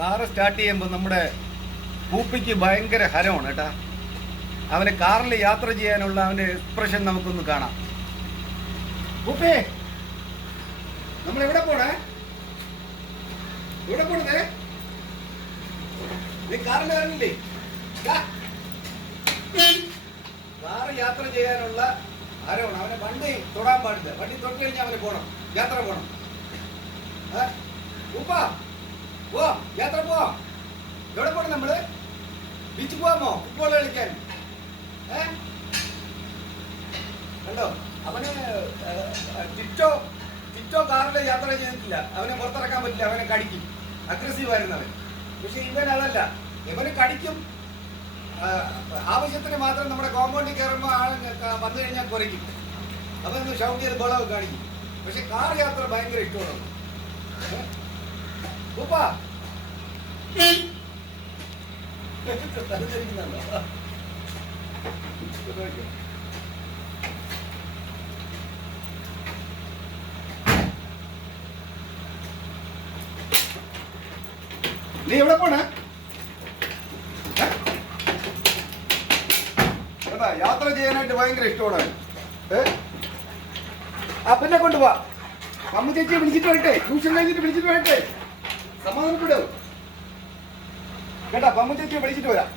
Car start ചെയ്യുമ്പോൾ നമ്മുടെ പൂപ്പിക്ക് ഭയങ്കര ഹരമാണ് കേട്ടാ. അവന് കാറിൽ യാത്ര ചെയ്യാനുള്ള അവൻ്റെ എക്സ്പ്രഷൻ നമുക്കൊന്ന് കാണാം. പൂപ്പേ, നമ്മൾ എവിടെ പോണേ? എവിടെ പോണതേ? നീ കാറിൽ ഇറങ്ങില്ലേ? കാറ് യാത്ര ചെയ്യാനുള്ള ഹരമാണ്. അവനെ വണ്ടി തൊടാൻ പാടില്ല. വണ്ടി തൊട്ട് കഴിഞ്ഞാൽ അവന് പോകണം, യാത്ര പോകണം. പൂപ്പാ, പോ, യാത്ര പോവാം. എവിടെ പോണം നമ്മള്? ബീച്ചിൽ പോവാമോ ഫുട്ബോൾ കളിക്കാൻ? കണ്ടോ, അവന് ടിറ്റോ കാറിൽ യാത്ര ചെയ്തിട്ടില്ല. അവനെ പുറത്തിറക്കാൻ പറ്റില്ല, അവനെ കടിക്കും. അഗ്രസീവ് ആയിരുന്നു അവൻ. പക്ഷെ ഇവൻ അതല്ല, ഇവന് കടിക്കും. ആവശ്യത്തിന് മാത്രം നമ്മുടെ കോമ്പൗണ്ടിൽ കയറുമ്പോൾ ആൾ വന്നു കഴിഞ്ഞാൽ കുറയ്ക്കും. അവനൊന്ന് ഷൗട്ട് ചെയ്ത് ബോളൊക്കെ കാണിക്കും. പക്ഷെ കാർ യാത്ര ഭയങ്കര ഇഷ്ടമാണ്. ഉപ്പാ നീ എവിടെ പോണേ? യാത്ര ചെയ്യാനായിട്ട് ഭയങ്കര ഇഷ്ടമാണ്. പിന്നെ കൊണ്ടുപോവാ. അമ്മ ചേച്ചിയെ വിളിച്ചിട്ട് വരട്ടെ, ട്യൂഷൻ കഴിഞ്ഞിട്ട് വിളിച്ചിട്ട് വരട്ടെ. സമാധാനപ്പെടും കേട്ടാ. അമ്മ ചേച്ചിയെ വിളിച്ചിട്ട് വരാം.